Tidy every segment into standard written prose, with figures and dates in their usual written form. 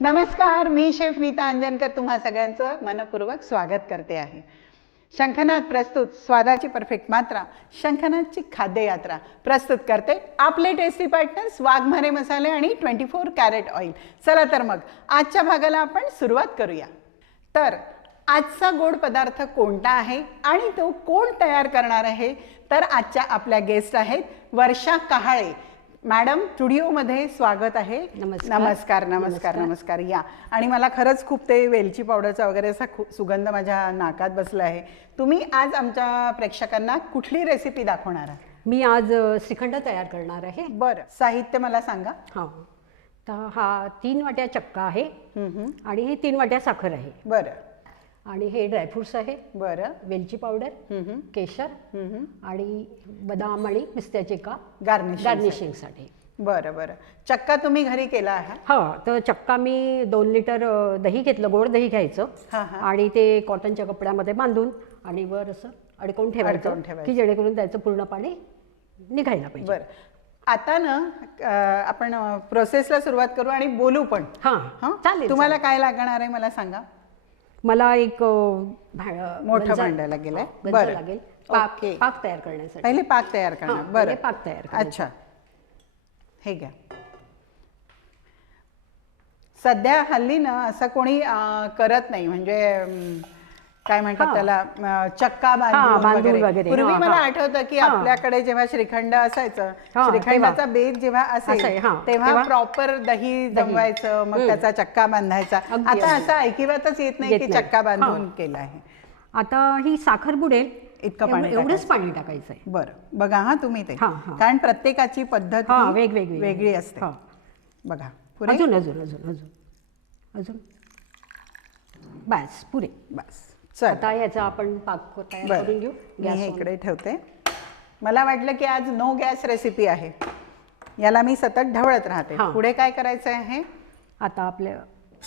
नमस्कार, मी शेफ नीता अंजनकर तुम्हा सगळ्यांचं मनपूर्वक स्वागत करते आहे. शंखनाद प्रस्तुत स्वादाची परफेक्ट मात्रा शंखनादची खाद्य यात्रा प्रस्तुत करते आपले टेस्टी पार्टनर्स वाघमारे मसाले आणि 24 कॅरेट ऑइल. चला तर मग आजच्या भागाला आपण सुरुवात करूया. तर आजचा गोड पदार्थ कोणता आहे आणि तो कोण तयार करणार आहे, तर आजच्या आपल्या गेस्ट आहेत वर्षा कहाळे मॅडम. स्टुडिओमध्ये स्वागत आहे. नमस्कार नमस्कार नमस्कार. या. आणि मला खरंच खूप ते वेलची पावडरचा वगैरे असा सुगंध माझ्या नाकात बसला आहे. तुम्ही आज आमच्या प्रेक्षकांना कुठली रेसिपी दाखवणार आहात? मी आज श्रीखंड तयार करणार आहे. बरं, साहित्य मला सांगा. हां, तर हा 3 वाट्या चक्का आहे आणि हे 3 वाट्या साखर आहे. बरं. आणि हे ड्रायफ्रुट्स आहे. बरं. वेलची पावडर, केशर आणि बदाम आणि पिस्त्याचे का गार्निशिंगसाठी. बरं बरं. चक्का तुम्ही घरी केला आहे? हां, तर चक्का मी 2 लिटर दही घेतलं, गोड दही घ्यायचं आणि ते कॉटनच्या कपड्यामध्ये बांधून आणि वर असं अडकवून ठेवायचं की जेणेकरून त्याचं पूर्ण पाणी निघायला पाहिजे. बरं. आता ना आपण प्रोसेसला सुरुवात करू आणि बोलू पण. हां, चालेल. तुम्हाला काय लागणार आहे मला सांगा. मला एक मोठं भांड लागेल. बरं, लागेल पाक तयार करण्यासाठी. पहिले पाक तयार करणार. बरं, पाक तयार. अच्छा, हे घ्या. सध्या हल्ली ना असं कोणी करत नाही, म्हणजे काय म्हणतात त्याला, चक्का बांधून वगैरे. पूर्वी मला आठवतं की आपल्याकडे जेव्हा श्रीखंड असायचं, श्रीखंडाचा बेत जेव्हा असेल तेव्हा प्रॉपर दही जमवायचं, मग त्याचा चक्का बांधायचा. आता असं ऐकिवातच येत नाही की चक्का बांधून केला आहे. आता ही साखर बुडेल इतकं पाणी, एवढंच पाणी टाकायचं आहे. बरं, बघा. हा तुम्ही ते, कारण प्रत्येकाची पद्धत वेगवेगळी असते. बघा. अजून अजून अजून अजून अजून बस, पुरे बस. आता याचा आपण पाक तयार करून घेऊ. गॅस इकडे ठेवते. मला वाटलं की आज नो गॅस रेसिपी आहे. याला मी सतत ढवळत राहते. पुढे काय करायचं आहे? आता आपल्या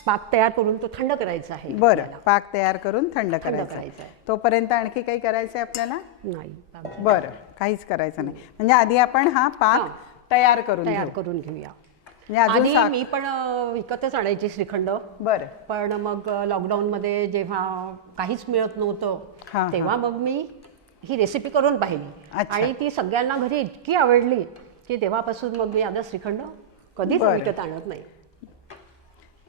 पाक तयार करून तो थंड करायचा आहे. बरं, पाक तयार करून थंड करायचा आहे. तोपर्यंत आणखी काही करायचं आहे आपल्याला? नाही. बरं, काहीच करायचं नाही. म्हणजे आधी आपण हा पाक तयार करून घेऊया. आधी मी पण विकतच आणायची श्रीखंड. बरं. पण मग लॉकडाऊन मध्ये जेव्हा काहीच मिळत नव्हतं तेव्हा मग मी ही रेसिपी करून पाहिली आणि ती सगळ्यांना घरी इतकी आवडली की तेव्हापासून मग मी आता श्रीखंड कधीच विकत आणत नाही.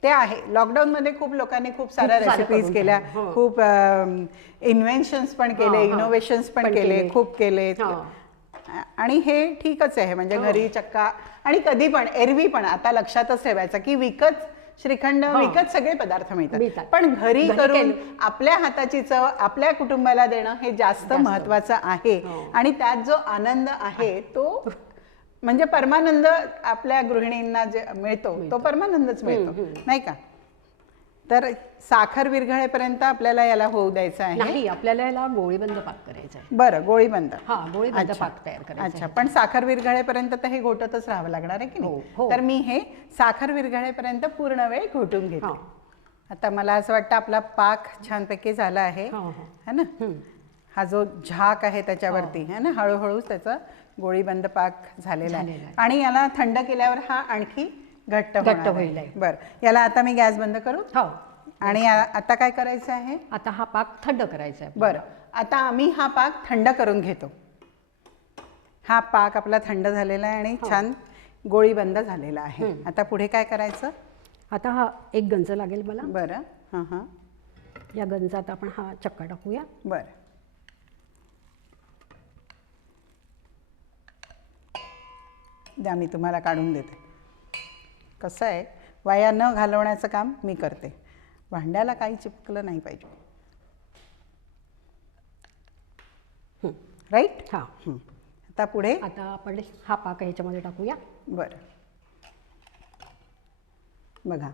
ते आहे. लॉकडाऊन मध्ये खूप लोकांनी खूप साऱ्या रेसिपीज केल्या, खूप इन्व्हेन्शन्स पण केले, इनोव्हेशन्स पण केले, खूप केले. आणि हे ठीकच आहे. म्हणजे घरी चक्का आणि कधी पण एरवी पण आता लक्षातच ठेवायचं की विकत श्रीखंड, विकत सगळे पदार्थ मिळतात, पण घरी करून आपल्या हाताची चव आपल्या कुटुंबाला देणं हे जास्त महत्वाचं आहे. आणि त्यात जो आनंद आहे तो म्हणजे परमानंद आपल्या गृहिणींना जे मिळतो तो परमानंदच मिळतो, नाही का? तर साखर विरघळेपर्यंत आपल्याला याला होऊ द्यायचं आहे. नाही, आपल्याला याला गोळीबंद पाक करायचा आहे. बरं, गोळीबंद. गोळीबंद पाक तयार करायचा. अच्छा, पण साखर विरघळेपर्यंत तर हे घोटतच राहावं लागणार आहे की नाही? तर मी हे साखर विरघळेपर्यंत पूर्ण वेळ घोटून घेते. आता मला असं वाटतं आपला पाक छानपैकी झाला आहे, है ना? हा जो झाक आहे त्याच्यावरती, है ना, हळूहळू त्याचा गोळीबंद पाक झालेला आहे. आणि याला थंड केल्यावर हा आणखी घट्ट होईल. बरं, याला आता मी गॅस बंद करू. आणि आता काय करायचं आहे? आता हा पाक थंड करायचा आहे. बरं, आता आम्ही हा पाक थंड करून घेतो. हा पाक आपला थंड झालेला आहे आणि छान गोळी बंद झालेला आहे. आता पुढे काय करायचं? आता हा एक गंज लागेल मला. बरं. हां हां. या गंजात आपण हा चक्का टाकूया. बरं. द्या, मी तुम्हाला काढून देते. कसं आहे, वाया न घालवण्याचं काम मी करते. भांड्याला काही चिपकलं नाही पाहिजे. राईट. हां. आता पुढे आता आपण हा पाक ह्याच्यामध्ये टाकूया. बरं. बघा,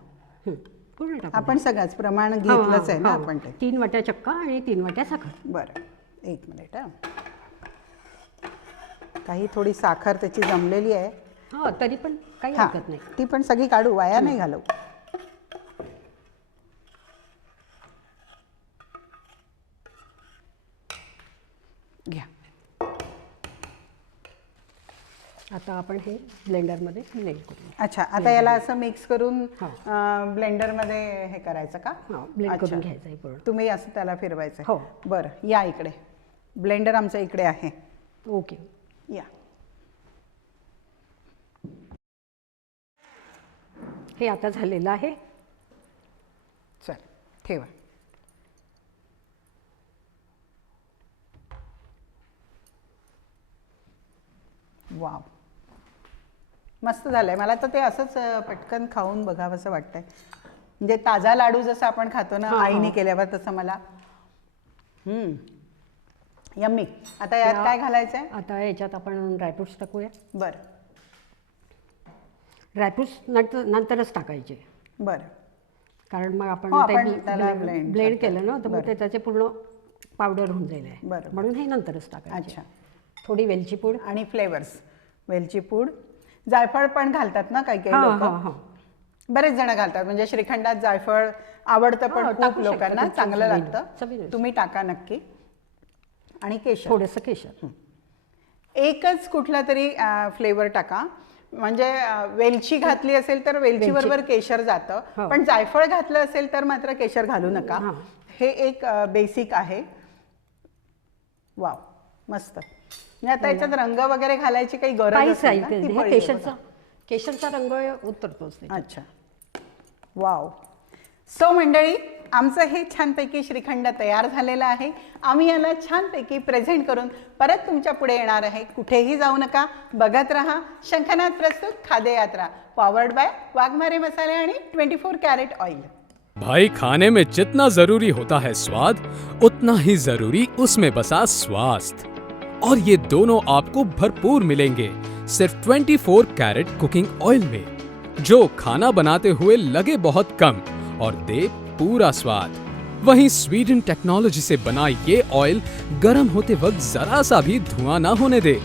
पूर्ण टाकू. आपण सगळंच प्रमाण घेतलंच आहे ना आपण ते. 3 वाट्या चक्का आणि 3 वाट्या साखर. बरं, एक मिनिट. हां, काही थोडी साखर त्याची जमलेली आहे. हां, तरी पण काही हरकत नाही. ती पण सगळी काढू, वाया नाही घालवू. घ्या. आता आपण हे ब्लेंडरमध्ये ब्लेंड करू. अच्छा, आता याला असं मिक्स करून ब्लेंडरमध्ये हे करायचं का? ब्लेंड करून घ्यायचं आहे पूर्ण. तुम्ही असं त्याला फिरवायचं? हो. बरं, या इकडे. ब्लेंडर आमच्या इकडे आहे. ओके, या. हे आता झालेलं आहे. चल, ठेवा. वाव, मस्त झालंय. मला तर ते असंच पटकन खाऊन बघावंसं वाटतंय. म्हणजे ताजा लाडू जसं आपण खातो ना आईने केल्यावर, तसं मला. यम्मी. आता यात काय घालायचंय? आता याच्यात आपण ड्रायफ्रुट्स टाकूया. बरं. ड्रायफ्रुट्स नंतरच टाकायचे. बरं. कारण मग आपण त्याला ब्लेंड केलं ना, तर मग ते त्याचे पूर्ण पावडर होऊन जाईल. बरं. म्हणून हे नंतरच टाकायचे. अच्छा. थोडी वेलची पूड आणि फ्लेवर्स. वेलची पूड, जायफळ पण घालतात ना काही काही लोक. बरेच जण घालतात. म्हणजे श्रीखंडात जायफळ आवडतं पण खूप लोकांना, चांगलं लागतं. तुम्ही टाका नक्की. आणि केशर, थोडंसं केशर. एकच कुठला तरी फ्लेवर टाका. म्हणजे वेलची घातली असेल तर वेलची बरोबर केशर जातं, पण जायफळ घातलं असेल तर मात्र केशर घालू नका. हे एक बेसिक आहे. वाव, मस्त. आता याच्यात रंग वगैरे घालायची काही गरज नाही. केशरचा रंग उतरतोच. अच्छा, वाव. सो मंडळी, आमचं हे छानपैकी श्रीखंड तयार झालेलं आहे. आम्ही याला छानपैकी प्रेझेंट करून परत तुमच्या पुढे येणार आहे. कुठेही जाऊ नका, बघत रहा शंखनाद प्रस्तुत खाद्य यात्रा, पॉवर्ड बाय वाघमारे मसाले आणि 24 कैरेट ऑयल. भाई, खाने में जितना जरूरी होता है स्वाद, उतना ही जरूरी उसमें बसा स्वास्थ्य, और ये दोनों आपको भरपूर मिलेंगे सिर्फ 24 कैरेट कुकिंग ऑयल में, जो खाना बनाते हुए लगे बहुत कम और दे पूरा स्वाद। वहीं स्वीडन टेक्नोलॉजी से बना ये ऑयल गर्म होते वक्त जरा सा भी धुआं ना होने दे।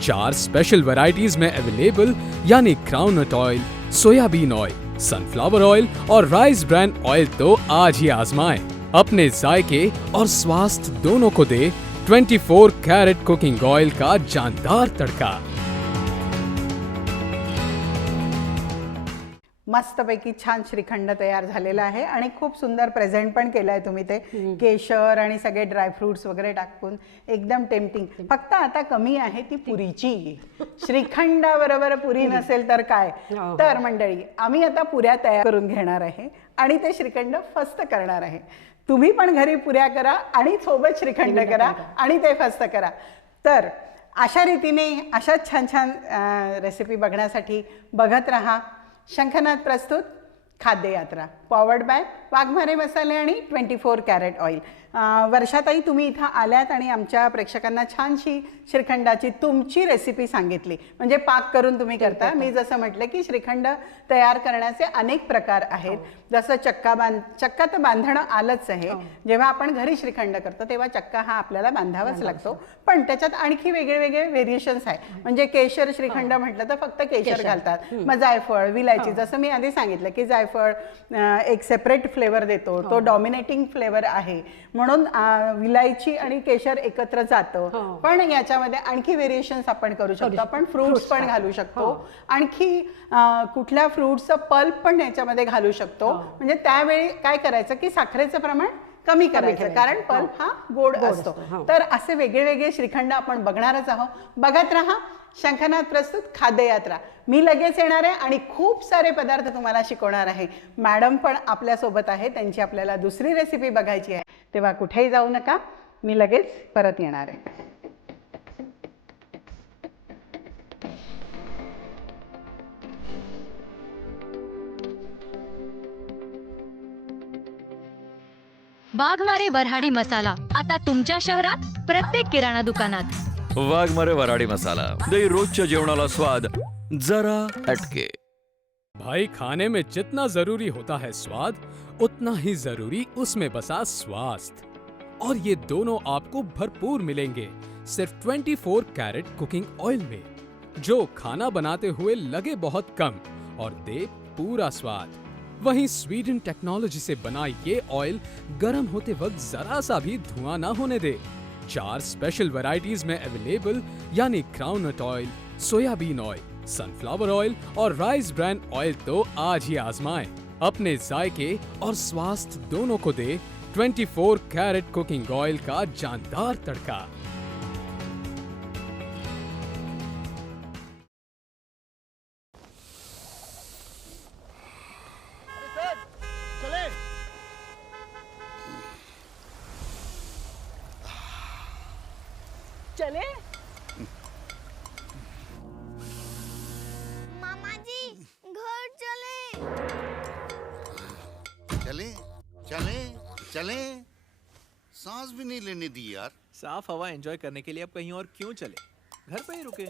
4 स्पेशल वैरायटीज में अवेलेबल, यानी groundnut oil, soybean oil, sunflower oil और राइस ब्रान ऑयल। तो आज ही आजमाएं, अपने जायके और स्वास्थ्य दोनों को दे 24 कैरेट कुकिंग ऑयल का जानदार तड़का। मस्तपैकी छान श्रीखंड तयार झालेला आहे आणि खूप सुंदर प्रेझेंट पण केलाय तुम्ही. ते केशर आणि सगळे ड्रायफ्रुट्स वगैरे टाकून एकदम टेम्पटिंग. फक्त आता कमी आहे ती पुरीची. श्रीखंडाबरोबर पुरी नसेल तर काय. तर मंडळी, आम्ही आता पुऱ्या तयार करून घेणार आहे आणि ते श्रीखंड फस्त करणार आहे. तुम्ही पण घरी पुऱ्या करा आणि सोबत श्रीखंड करा आणि ते फस्त करा. तर अशा रीतीने अशाच छान छान रेसिपी बघण्यासाठी बघत रहा शंखनाद प्रस्तुत खाद्य यात्रा, पॉवर्ड बाय वाघमारे मसाले आणि 24 कैरेट ऑइल. वर्षाताई, तुम्ही इथं आल्यात आणि आमच्या प्रेक्षकांना छानशी श्रीखंडाची तुमची रेसिपी सांगितली. म्हणजे पाक करून तुम्ही करता. मी जसं म्हटलं की श्रीखंड तयार करण्याचे अनेक प्रकार आहेत. जसं चक्का तर बांधणं आलंच आहे. जेव्हा आपण घरी श्रीखंड करतो तेव्हा चक्का हा आपल्याला बांधावाच लागतो. पण त्याच्यात आणखी वेगळे वेगळे व्हेरिएशन्स आहे. म्हणजे केशर श्रीखंड म्हटलं तर फक्त केशर घालतात. मग जायफळ, विलायची, जसं मी आधी सांगितलं की जायफळ एक सेपरेट फ्लेवर देतो, तो डॉमिनेटिंग फ्लेवर आहे म्हणून विलायची आणि केशर एकत्र जातं. पण याच्यामध्ये आणखी व्हेरिएशन्स आपण करू शकतो. आपण फ्रुट्स पण घालू शकतो. आणखी कुठल्या फ्रुट्सचं पल्प पण याच्यामध्ये घालू शकतो. म्हणजे त्यावेळी काय करायचं की साखरेचं प्रमाण कमी करायचं, कारण पल्प हा गोड असतो. तर असे वेगळे वेगळे श्रीखंड आपण बघणारच आहोत. बघत राहा शंखनाद प्रस्तुत खाद्ययात्रा. मी लगेच येणार आहे आणि खूप सारे पदार्थ तुम्हाला शिकवणार आहे. मॅडम पण आपल्यासोबत आहे, त्यांची आपल्याला दुसरी रेसिपी बघायची आहे. तेव्हा कुठेही जाऊ नका, मी लगेच परत येणार आहे. वाघमारे वऱ्हाडी मसाला आता तुमच्या शहरात प्रत्येक किराणा दुकानात. वाघमारे वऱ्हाडी मसाला दे रोजच्या जेवणाला स्वाद जरा हटके. भाई, खाने में जितना जरूरी होता है स्वाद, उतना ही जरूरी उसमें बसा स्वास्थ्य. और ये दोनों आपको भरपूर मिलेंगे सिर्फ 24 कैरेट कुकिंग ऑयल में, जो खाना बनाते हुए लगे बहुत कम और दे पूरा स्वाद. वहीं स्वीडन टेक्नोलॉजी से बना ये ऑयल गर्म होते वक्त जरा सा भी धुआं ना होने दे. 4 स्पेशल वैरायटीज में अवेलेबल, यानी groundnut oil, soybean oil, sunflower oil और राइस ब्रांड ऑयल. तो आज ही आजमाएं. अपने जायके और स्वास्थ्य दोनों को दे 24 कैरेट कुकिंग ऑयल का जानदार तड़का. चले मामा जी, घर चले. चले चले चले, सांस भी नहीं लेने दी यार. साफ हवा एंजॉय करने के लिए अब कहीं और क्यों चले, घर पे ही रुके.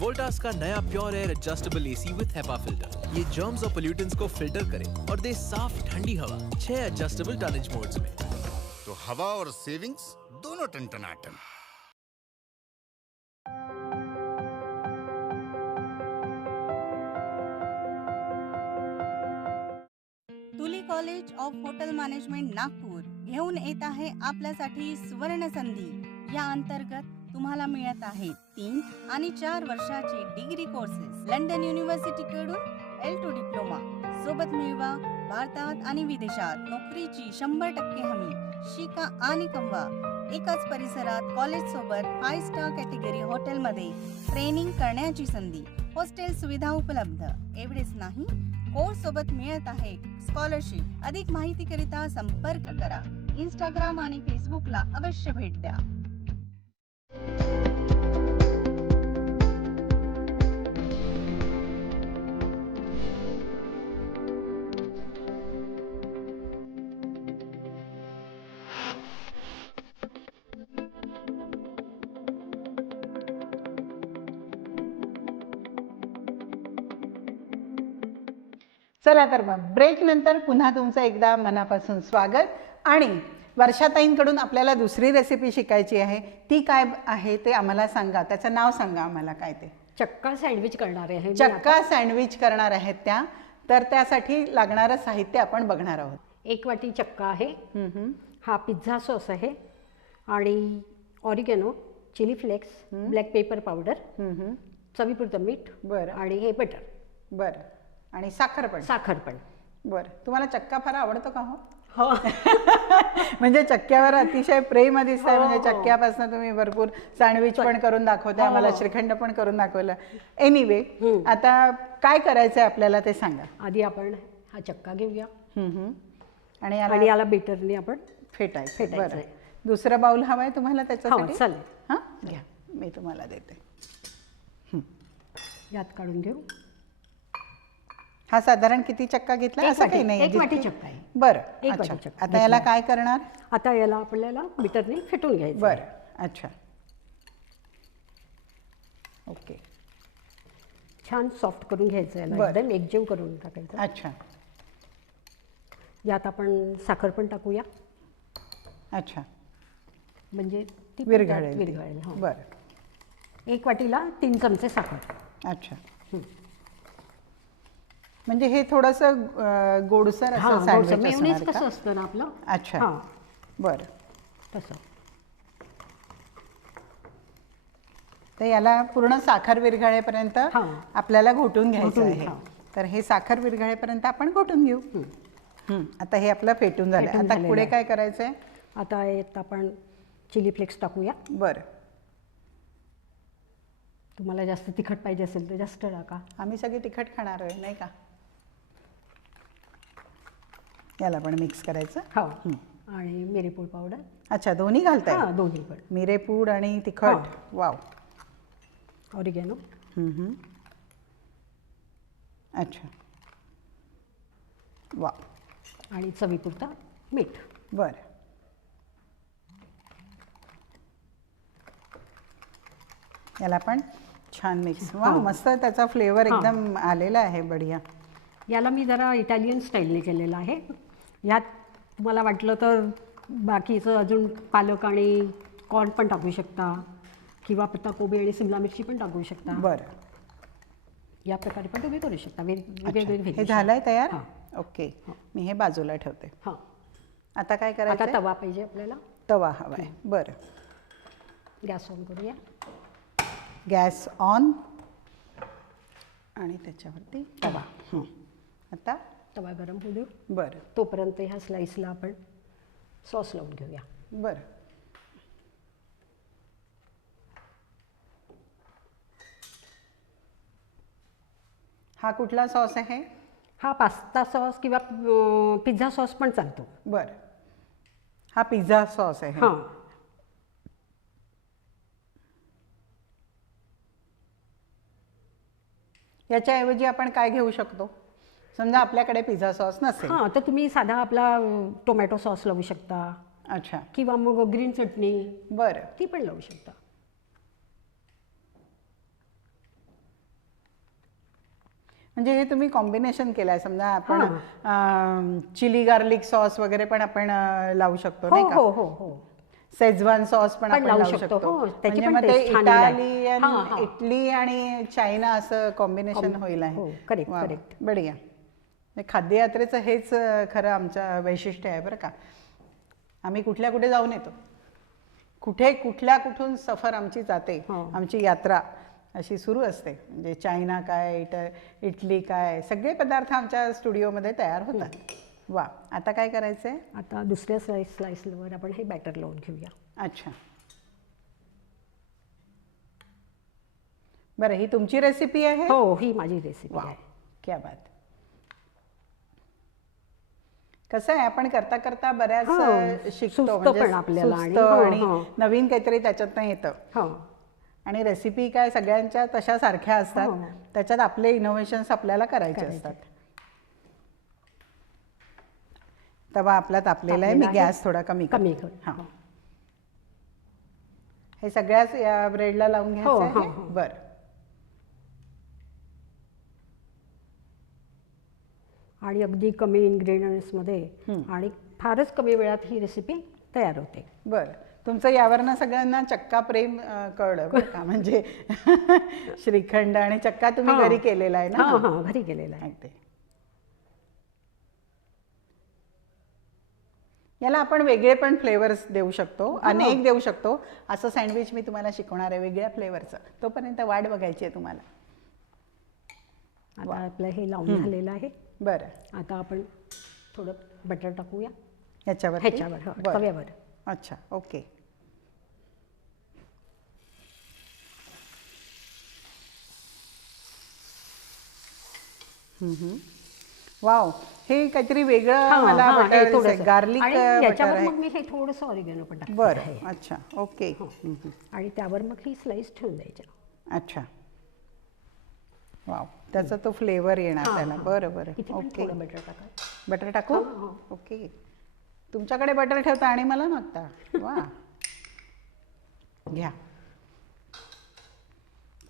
वोल्टास का नया प्योर एयर एडजस्टेबल एसी विद हेपा फिल्टर, ये जर्म्स और पोल्यूटेंट्स को फिल्टर करे और दे साफ ठंडी हवा 6 एडजस्टेबल टनेज मोड्स में. तो हवा और सेविंग्स दोनों टनटनाटन. तुली college of hotel management Nagpur घेऊन येत आहे आपल्यासाठी सुवर्ण संधी. या अंतर्गत तुम्हाला मिळत आहे 3 आणि 4 वर्षाचे डिग्री कोर्सेस लंडन युनिव्हर्सिटी कडून L2 डिप्लोमा. सोबत मिळवा भारतात आणि विदेशात नोकरीची 100% हमी. शिका आणि कमवा एकाच परिसरात. कॉलेज सोबत 5 स्टार कॅटेगरी हॉटेलमध्ये ट्रेनिंग करण्याची संधी. हॉस्टेल सुविधा उपलब्ध. एवढेच नाही, कोर्स सोबत मिळत आहे स्कॉलरशिप. अधिक माहिती करिता संपर्क करा. इंस्टाग्राम आणि फेसबुकला अवश्य भेट द्या. चला तर मग ब्रेक नंतर पुन्हा तुमचं एकदा मनापासून स्वागत. आणि वर्षाताईंकडून आपल्याला दुसरी रेसिपी शिकायची आहे. ती काय आहे ते आम्हाला सांगा, त्याचं नाव सांगा आम्हाला. काय ते? चक्का सँडविच करणार आहे. चक्का सँडविच करणार आहेत त्या. तर त्यासाठी लागणारं साहित्य आपण बघणार आहोत. 1 वाटी चक्का आहे. हा पिझ्झा सॉस आहे आणि oregano, chilli flakes, black pepper powder, चवीपुरतं मीठ. बरं. आणि हे बटर. बरं. आणि साखर पण. साखर पण. बरं. तुम्हाला चक्का फार आवडतो का हो? हो. म्हणजे चक्क्यावर अतिशय प्रेम दिसतंय. म्हणजे चक्क्यापासून तुम्ही भरपूर सँडविच पण करून दाखवते आम्हाला, श्रीखंड पण करून दाखवलं. एनिवे, आता काय करायचंय आपल्याला ते सांगा. आधी आपण हा चक्का घेऊया आणि याला बेटरने आपण फेटायचं. बरं. दुसरं बाउल हवाय तुम्हाला त्याच्यासाठी? चालेल. हां, घ्या, मी तुम्हाला देते. यात काढून घेऊ. हा साधारण किती चक्का घेतला? असं काही नाही. 1 वाटी चक्का आहे. बरं. 1 अच्छा. वाटी चक्का. आता याला काय करणार? आता याला आपल्याला बीटरने फेटून घ्यायचं. बरं. अच्छा. ओके. छान सॉफ्ट करून घ्यायचं याला, एकदम एकजीव करून टाकायचं. अच्छा. यात आपण साखर पण टाकूया. अच्छा. म्हणजे ती विरघळेल. हो. बरं. 1 वाटीला 3 चमचे साखर. अच्छा. म्हणजे हे थोडंसं गोडसर असं सँडविच मेयोनीज कसं असतं ना आपलं. अच्छा. बरं. तसं. तर याला पूर्ण साखर विरघळेपर्यंत आपल्याला घोटून घ्यायचं आहे. तर हे साखर विरघळेपर्यंत आपण घोटून घेऊ. आता हे आपलं फेटून झालं. फेटून आता झालेलं पुढे आहे. काय करायचंय? आता यात आपण चिली फ्लेक्स टाकूया. बरं, तुम्हाला जास्त तिखट पाहिजे असेल तर जास्त टाका. आम्ही सगळे तिखट खाणार आहे नाही का? याला पण मिक्स करायचं. हो. आणि मिरीपूड पावडर. अच्छा, दोन्ही घालताय? हां, दोन्ही पण. मिरेपूड आणि तिखट. वाव. ऑरिगॅनो. अच्छा, वा. आणि चवीपुरता मीठ. बरं, याला पण छान मिक्स. वा, मस्त त्याचा फ्लेवर एकदम आलेला आहे. बढिया. याला मी जरा इटालियन स्टाईलने केलेलं आहे. यात तुम्हाला वाटलं तर बाकीचं अजून पालक आणि कॉर्न पण टाकू शकता किंवा पत्ताकोबी आणि सिमला मिरची पण टाकू शकता. बरं, या प्रकारे पण तुम्ही करू शकता. हे झालंय तयार. ओके, मी हे बाजूला ठेवते. हां, आता काय करायचं? आता तवा पाहिजे आपल्याला. तवा हवाय. बरं, गॅस ऑन करूया. गॅस ऑन आणि त्याच्यावरती तवा. आता तवा गरम होऊ देऊ. बरं, तोपर्यंत ह्या स्लाईसला आपण सॉस लावून घेऊया. बरं. हा कुठला सॉस आहे? हा पास्ता सॉस किंवा पिझ्झा सॉस पण चालतो. बरं, हा पिझ्झा सॉस आहे. हां, याच्याऐवजी आपण काय घेऊ शकतो? समजा आपल्याकडे पिझ्झा सॉस नसेल. हां, तर तुम्ही साधा आपला टोमॅटो सॉस लावू शकता अच्छा, किंवा मग ग्रीन चटणी बरं. ती पण लावू शकता. म्हणजे हे तुम्ही कॉम्बिनेशन केलंय. समजा आपण चिली गार्लिक सॉस वगैरे पण आपण लावू शकतो नाही का? हो हो हो. शेजवान सॉस पण आपण लावू शकतो. हो, त्याची म्हणजे पण मग ते taste छान येईल. इटालियन, हां, हां. इटली आणि चायना असं कॉम्बिनेशन होईल आहे. हो, correct, वा, correct. बढिया. म्हणजे खाद्ययात्रेचं हेच खरं आमचं वैशिष्ट्य आहे बरं का. आम्ही कुठे जाऊन येतो, कुठून सफर आमची जाते. आमची यात्रा अशी सुरू असते. म्हणजे चायना काय, इटली काय, सगळे पदार्थ आमच्या स्टुडिओमध्ये तयार होतात. वा, आता काय करायचंय? आता दुसऱ्या स्लाइसवर आपण हे बॅटर लावून घेऊया. अच्छा, बरं. ही तुमची रेसिपी आहे? हो, ही माझी रेसिपी वाह, आहे. क्या बात. कसं आहे, आपण करता करता बऱ्याच शिकतो. सुचतं म्हणजे पण आपल्याला सुचतं आणि आणि नवीन काहीतरी त्याच्यातनं येतं. हो, आणि रेसिपी काय सगळ्यांच्या तशा सारख्या असतात. त्याच्यात आपले इनोव्हेशन्स आपल्याला करायचे असतात. तवा आपला तापलेला आहे. मी गॅस थोडा कमी कमी करते. कर. हां, हे सगळ्याच या ब्रेडला लावून घ्यायचं आहे. बरं, आणि अगदी कमी इन्ग्रेडियंट्समध्ये आणि फारच कमी वेळात ही रेसिपी तयार होते. बरं. तुमचं यावरनं सगळ्यांना चक्का प्रेम कळलं बरं का. म्हणजे श्रीखंड आणि चक्का तुम्ही घरी केलेला आहे ना? हां, घरी केलेला आहे. अगदी. याला आपण वेगळे पण फ्लेवर्स देऊ शकतो, अनेक देऊ शकतो. असं सँडविच मी तुम्हाला शिकवणार आहे वेगळ्या फ्लेवरचं. तोपर्यंत वाट बघायची आहे तुम्हाला. आता आपलं हे लावून झालेलं आहे. बरं, आता आपण थोडं बटर टाकूया ह्याच्यावर. तव्यावर. अच्छा, ओके. वाव, हे काहीतरी वेगळं मला बटर, गार्लिक बटर आहे. मग मी हे थोडंसं ऑरिगॅनो पण टाकते. बरं, अच्छा, ओके. आणि त्यावर मग ही स्लाइस ठेवून द्यायच्या. अच्छा, वाव, त्याचा तो फ्लेवर येणार त्याला. बरं बरं, ओके. बटर टाका. बटर टाकू? ओके. तुमच्याकडे बटर ठेवता आणि मला मागता. वा, घ्या.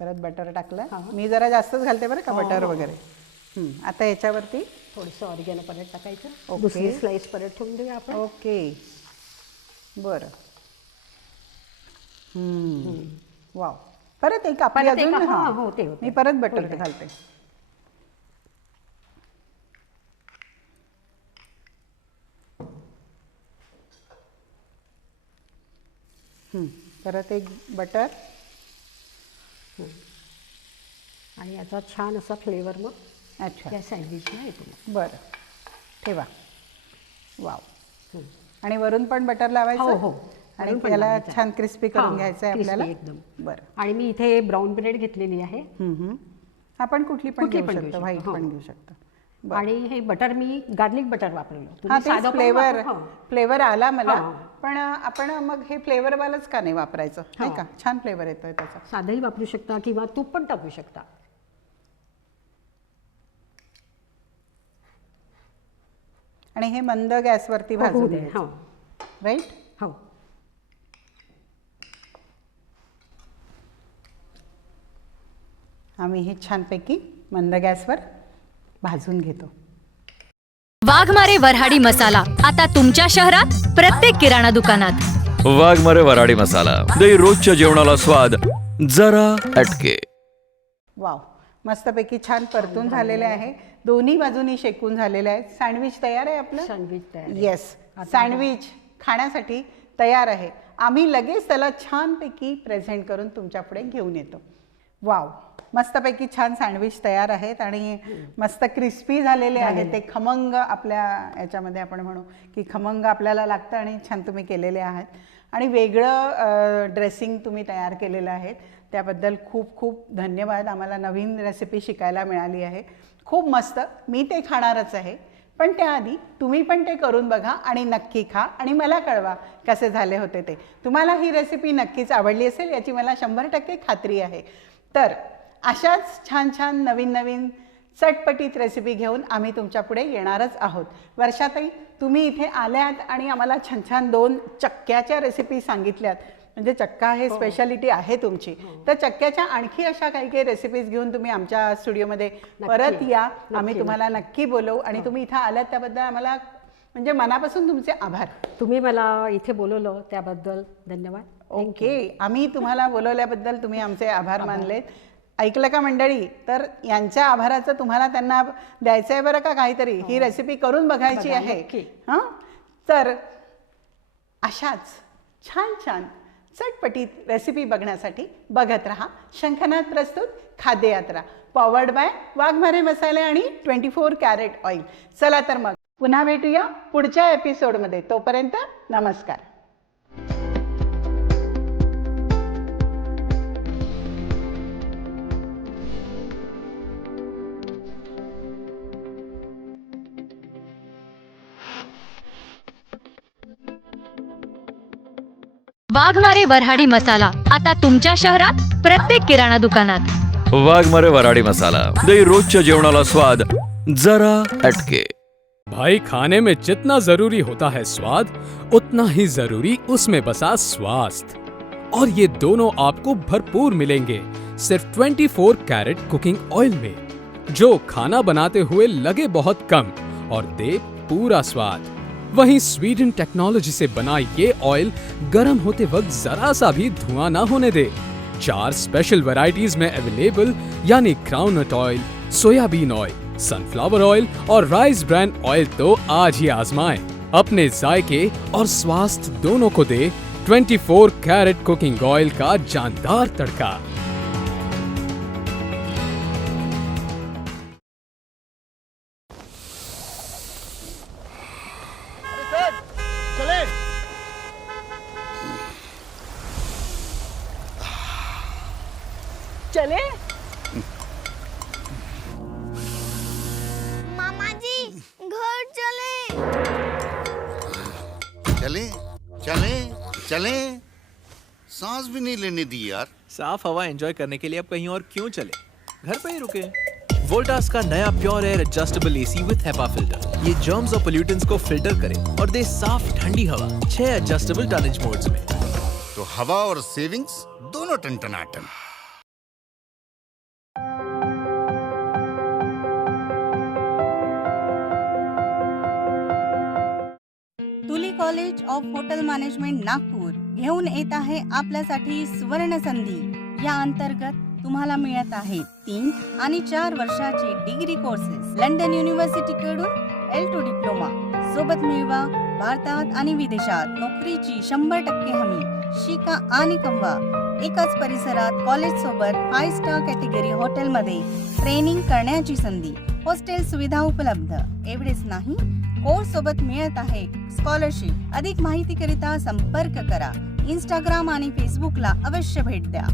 परत बटर टाकलं. मी जरा जास्तच घालते बरं का बटर वगैरे. आता याच्यावरती थोडंसं ऑरिगॅनो परत टाकायचं. ओके. दुसरी स्लाइस परत ठेवून देऊया आपण. ओके, बरं. वाव, परत एक आपली अजून. हो, ते मी परत बटर घालते. परत एक बटर. आणि याचा छान असा फ्लेवर मग अच्छा, या सँडविचला येतो. बरं, ठेवा. वाव. आणि वरून पण बटर लावायचं. हो हो. आणि वरून पण त्याला लावायचं. छान क्रिस्पी करून हां, घ्यायचं आहे crispy आपल्याला. एकदम. बरं. आणि मी इथे ब्राऊन ब्रेड घेतलेली आहे. आपण कुठली पण कुठली घेऊ पण घेऊ शकतो, शकतो. व्हाईट हो. पण घेऊ शकतो. बरं. आणि हे बटर मी गार्लिक बटर वापरलं. हा तुम्ही तेच साधं पण फ्लेवर वापरू- हां. फ्लेवर आला मला. हां. पण आपण मग हे फ्लेवरवालंच का नाही वापरायचं, नाही हां. का? छान फ्लेवर येतोय त्याचा. साधंही वापरू शकता किंवा तूप पण टाकू शकता. आणि हे मंद गॅसवरती होऊ भाजून दे. घ्यायचं. हो राईट. हो. आम्ही हे छानपैकी मंद गॅसवर भाजून घेतो. वाघमारे वऱ्हाडी मसाला आता तुमच्या शहरात प्रत्येक किराणा दुकानात. वाघमारे वराडी मसाला दे रोजच्या जेवणाला स्वाद जरा हटके. वाव, मस्तपैकी छान परतून झालेले आहे. दोन्ही बाजूनी शेकून झालेले आहेत. सँडविच तयार आहे आपलं. सँडविच तयार आहे. येस, सँडविच खाण्यासाठी तयार आहे. आम्ही लगेच त्याला छानपैकी प्रेझेंट करून तुमच्या पुढे घेऊन येतो. वाव, मस्तपैकी छान सँडविच तयार आहेत आणि मस्त क्रिस्पी झालेले आहेत. ते खमंग आपल्या याच्यामध्ये आपण म्हणू की खमंग आपल्याला लागतं आणि छान तुम्ही केलेले आहात. आणि वेगळं ड्रेसिंग तुम्ही तयार केलेलं आहे त्याबद्दल खूप खूप धन्यवाद. आम्हाला नवीन रेसिपी शिकायला मिळाली आहे. खूप मस्त. मी ते खाणारच आहे. पण त्याआधी तुम्ही पण ते करून बघा आणि नक्की खा आणि मला कळवा कसे झाले होते ते. तुम्हाला ही रेसिपी नक्कीच आवडली असेल याची मला 100% खात्री आहे. तर अशाच छान छान नवीन नवीन चटपटीत रेसिपी घेऊन आम्ही तुमच्या पुढे येणारच आहोत. वर्षाताई, तुम्ही इथे आल्यात आणि आम्हाला छान छान 2 चक्क्याच्या रेसिपी सांगितल्यात. म्हणजे चक्का हे स्पेशालिटी आहे तुमची. तर चक्क्याच्या आणखी अशा काही काही रेसिपीज घेऊन तुम्ही आमच्या स्टुडिओमध्ये परत या. आम्ही तुम्हाला नक्की बोलवू. आणि तुम्ही इथं आल्यात त्याबद्दल आम्हाला म्हणजे मनापासून तुमचे आभार. तुम्ही मला इथे बोलवलं त्याबद्दल धन्यवाद. ओके, आम्ही तुम्हाला बोलवल्याबद्दल तुम्ही आमचे आभार मानलेत. ऐकलं का मंडळी? तर यांच्या आभाराचं तुम्हाला त्यांना द्यायचं आहे बरं का काहीतरी. ही रेसिपी करून बघायची आहे. हां, तर अशाच छान छान चटपटीत रेसिपी बघण्यासाठी बघत रहा शंखनाद प्रस्तुत खाद्य यात्रा, पॉवर्ड बाय वाघमारे मसाले आणि 24 कॅरेट ऑइल. चला तर मग पुन्हा भेटूया पुढच्या एपिसोडमध्ये. तोपर्यंत नमस्कार. वाघमारे वऱ्हाडी मसाला आता तुमच्या शहरात प्रत्येक किराणा दुकानात. वाघमारे वराडी मसाला दे रोजच्या जेवणाला स्वाद जरा हटके. भाई, खाने में जितना जरूरी होता है स्वाद, उतना ही जरूरी उसमें बसा स्वास्थ्य. और ये दोनों आपको भरपूर मिलेंगे सिर्फ 24 कैरेट कुकिंग ऑयल में, जो खाना बनाते हुए लगे बहुत कम और दे पूरा स्वाद. वहीं स्वीडन टेक्नोलॉजी से बना ये ऑयल गर्म होते वक्त जरा सा भी धुआं ना होने दे. 4 स्पेशल वैरायटीज में अवेलेबल, यानी groundnut oil, soybean oil, sunflower oil और राइस ब्रांड ऑयल. तो आज ही आजमाएं. अपने जायके और स्वास्थ्य दोनों को दे 24 कैरेट कुकिंग ऑयल का जानदार तड़का. चले मामा जी घर चले. चले चले चले, सांस भी नहीं लेने दी यार. साफ हवा एंजॉय करने के लिए अब कहीं और क्यों चले, घर पे ही रुके. वोल्टास का नया प्योर एयर एडजस्टेबल एसी विद हेपा फिल्टर. ये जर्म्स और पोल्यूटेंट्स को फिल्टर करे और दे साफ ठंडी हवा 6 एडजस्टेबल टनेज मोड्स में. तो हवा और सेविंग्स दोनों टनटनाटन. तुली college of hotel management Nagpur घेऊन येत आहे आपल्यासाठी सुवर्ण संधी. या अंतर्गत तुम्हाला मिळत आहे 3 आणि 4 वर्षाचे डिग्री कोर्सेस लंडन युनिव्हर्सिटीकडून L2 डिप्लोमा. सोबत मिळवा भारतात आणि विदेशात नोकरीची 100% हमी. शिका आणि कमवा. एकाच परिसरात कॉलेज सोबत 5 स्टार कॅटेगरी हॉटेलमध्ये ट्रेनिंग करण्याची संधी. हॉस्टेल सुविधा उपलब्ध. एवढेच नाही, कोर्स सोबत मिळत आहे स्कॉलरशिप. अधिक माहितीकरिता संपर्क करा. इंस्टाग्राम आणि फेसबुकला अवश्य भेट द्या.